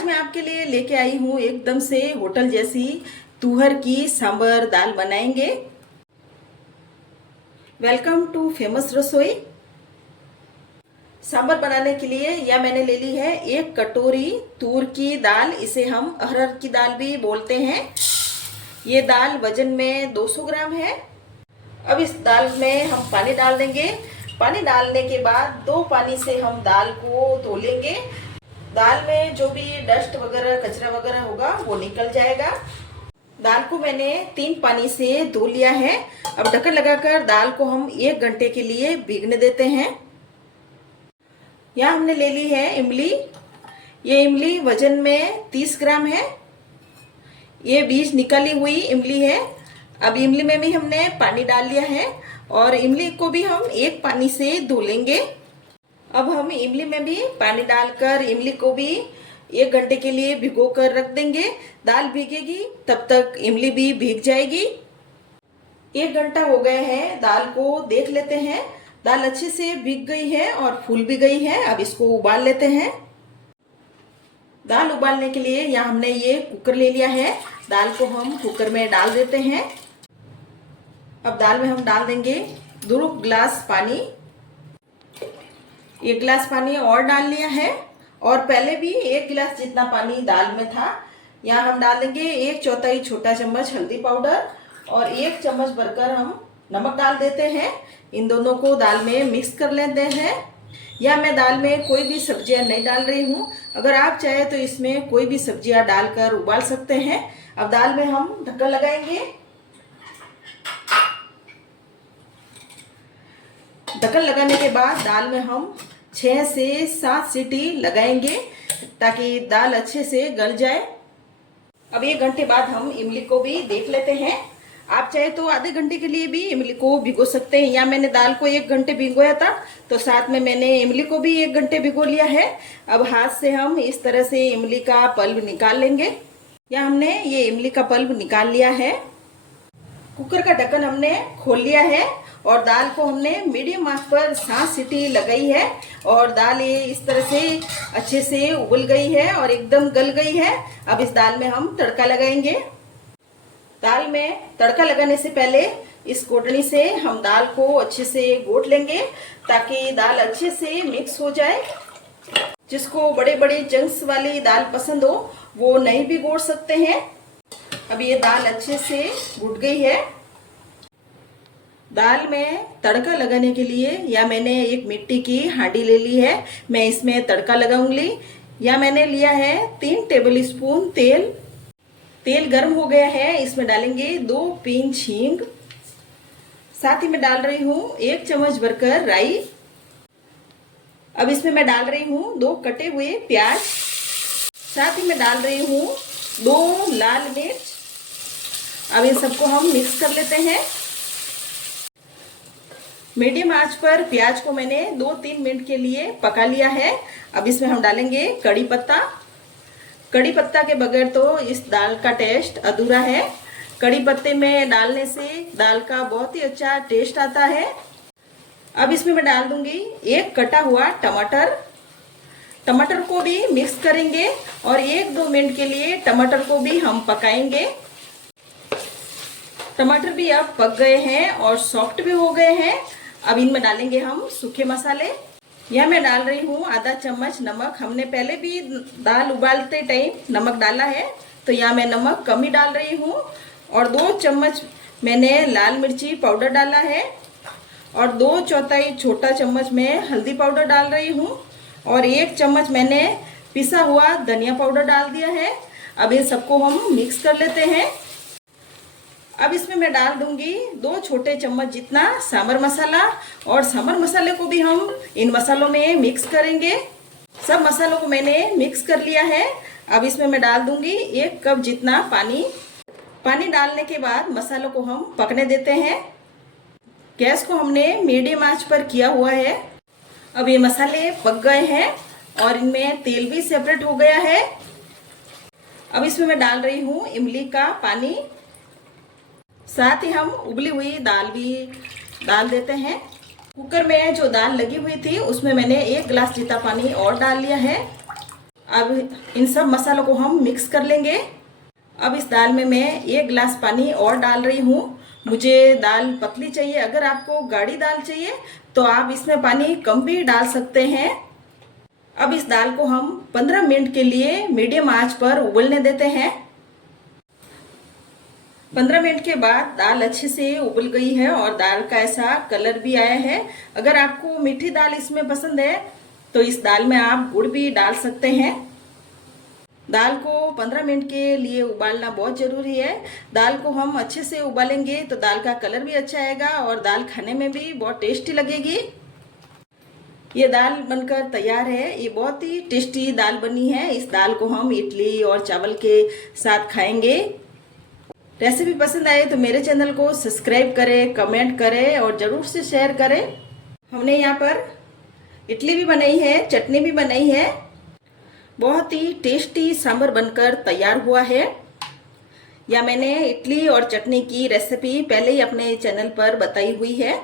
आज मैं आपके लिए लेके आई हूँ एकदम से होटल जैसी तुहर की सांबर दाल बनाएंगे। वेलकम टू फेमस रसोई। सांबर बनाने के लिए यह मैंने ले ली है 1 कटोरी तूर की दाल। इसे हम अरहर की दाल भी बोलते हैं। ये दाल वजन में 200 ग्राम है। अब इस दाल में हम पानी डाल देंगे। पानी डालने के बाद 2 पानी से हम दाल को धो लेंगे। दाल में जो भी डस्ट वगैरह कचरा वगैरह होगा वो निकल जाएगा। दाल को मैंने 3 पानी से धो लिया है। अब ढक्कन लगाकर दाल को हम 1 घंटे के लिए भीगने देते हैं। यहाँ हमने ले ली है इमली। ये इमली वजन में 30 ग्राम है। ये बीज निकली हुई इमली है। अब इमली में भी हमने पानी डाल लिया है और इमली को भी हम 1 पानी से धो लेंगे। अब हम इमली में भी पानी डालकर इमली को भी 1 घंटे के लिए भिगो कर रख देंगे। दाल भीगेगी तब तक इमली भी भीग जाएगी। 1 घंटा हो गया है। दाल को देख लेते हैं। दाल अच्छे से भीग गई है और फूल भी गई है। अब इसको उबाल लेते हैं। दाल उबालने के लिए यहाँ हमने ये कुकर ले लिया है। दाल को हम कुकर में डाल देते हैं। अब दाल में हम डाल देंगे 2 गिलास पानी। 1 गिलास पानी और डाल लिया है और पहले भी 1 गिलास जितना पानी दाल में था। यहाँ हम डाल देंगे 1/4 छोटा चम्मच हल्दी पाउडर और 1 चम्मच भरकर हम नमक डाल देते हैं। इन दोनों को दाल में मिक्स कर लेते हैं। या मैं दाल में कोई भी सब्जियां नहीं डाल रही हूँ। अगर आप चाहे तो इसमें कोई भी सब्जियां डालकर उबाल सकते हैं। अब दाल में हम ढक्कन लगाएंगे। ढक्कन लगाने के बाद दाल में हम 6 से 7 सीटी लगाएंगे ताकि दाल अच्छे से गल जाए। अब 1 घंटे बाद हम इमली को भी देख लेते हैं। आप चाहे तो आधे घंटे के लिए भी इमली को भिगो सकते हैं। या मैंने दाल को 1 घंटे भिगोया था तो साथ में मैंने इमली को भी 1 घंटे भिगो लिया है। अब हाथ से हम इस तरह से इमली का पल्प निकाल लेंगे। या हमने ये इमली का पल्प निकाल लिया है। कुकर का ढक्कन हमने खोल लिया है और दाल को हमने मीडियम आंच पर 7 सीटी लगाई है और दाल ये इस तरह से अच्छे से उबल गई है और एकदम गल गई है। अब इस दाल में हम तड़का लगाएंगे। दाल में तड़का लगाने से पहले इस कोटनी से हम दाल को अच्छे से घोट लेंगे ताकि दाल अच्छे से मिक्स हो जाए। जिसको बड़े बड़े चंक्स वाली दाल पसंद हो वो नहीं भी घोट सकते हैं। अब ये दाल अच्छे से घुट गई है। दाल में तड़का लगाने के लिए या मैंने एक मिट्टी की हांडी ले ली है। मैं इसमें तड़का लगाऊंगी। या मैंने लिया है 3 टेबल स्पून तेल। तेल गर्म हो गया है। इसमें डालेंगे 2 पिंच हींग। साथ ही मैं डाल रही हूँ 1 चम्मच भरकर राई। अब इसमें मैं डाल रही हूँ 2 कटे हुए प्याज। साथ ही मैं डाल रही हूँ 2 लाल मिर्च। अब इन सबको हम मिक्स कर लेते हैं। मीडियम आंच पर प्याज को मैंने 2-3 मिनट के लिए पका लिया है। अब इसमें हम डालेंगे कड़ी पत्ता। कड़ी पत्ता के बगैर तो इस दाल का टेस्ट अधूरा है। कड़ी पत्ते में डालने से दाल का बहुत ही अच्छा टेस्ट आता है। अब इसमें मैं डाल दूंगी 1 कटा हुआ टमाटर। टमाटर को भी मिक्स करेंगे और 1-2 मिनट के लिए टमाटर को भी हम पकाएंगे। टमाटर भी अब पक गए हैं और सॉफ्ट भी हो गए हैं। अब इनमें डालेंगे हम सूखे मसाले। यह मैं डाल रही हूँ आधा चम्मच नमक। हमने पहले भी दाल उबालते टाइम नमक डाला है तो यहाँ मैं नमक कम ही डाल रही हूँ। और 2 चम्मच मैंने लाल मिर्ची पाउडर डाला है और 2/4 छोटा चम्मच मैं हल्दी पाउडर डाल रही हूँ और 1 चम्मच मैंने पिसा हुआ धनिया पाउडर डाल दिया है। अब इन सबको हम मिक्स कर लेते हैं। अब इसमें मैं डाल दूंगी 2 छोटे चम्मच जितना सांभर मसाला और सांभर मसाले को भी हम इन मसालों में मिक्स करेंगे। सब मसालों को मैंने मिक्स कर लिया है। अब इसमें मैं डाल दूंगी 1 कप जितना पानी। पानी डालने के बाद मसालों को हम पकने देते हैं। गैस को हमने मीडियम आंच पर किया हुआ है। अब ये मसाले पक गए हैं और इनमें तेल भी सेपरेट हो गया है। अब इसमें मैं डाल रही हूँ इमली का पानी। साथ ही हम उबली हुई दाल भी डाल देते हैं। कुकर में जो दाल लगी हुई थी उसमें मैंने 1 गिलास जितना पानी और डाल लिया है। अब इन सब मसालों को हम मिक्स कर लेंगे। अब इस दाल में मैं 1 गिलास पानी और डाल रही हूँ। मुझे दाल पतली चाहिए, अगर आपको गाढ़ी दाल चाहिए तो आप इसमें पानी कम भी डाल सकते हैं। अब इस दाल को हम 15 मिनट के लिए मीडियम आंच पर उबलने देते हैं। 15 मिनट के बाद दाल अच्छे से उबल गई है और दाल का ऐसा कलर भी आया है। अगर आपको मीठी दाल इसमें पसंद है तो इस दाल में आप गुड़ भी डाल सकते हैं। दाल को 15 मिनट के लिए उबालना बहुत ज़रूरी है। दाल को हम अच्छे से उबालेंगे तो दाल का कलर भी अच्छा आएगा और दाल खाने में भी बहुत टेस्टी लगेगी। ये दाल बनकर तैयार है। ये बहुत ही टेस्टी दाल बनी है। इस दाल को हम इडली और चावल के साथ खाएंगे। रेसिपी पसंद आए तो मेरे चैनल को सब्सक्राइब करें, कमेंट करें और ज़रूर से शेयर करें। हमने यहाँ पर इडली भी बनाई है, चटनी भी बनाई है। बहुत ही टेस्टी सांभर बनकर तैयार हुआ है। या मैंने इडली और चटनी की रेसिपी पहले ही अपने चैनल पर बताई हुई है।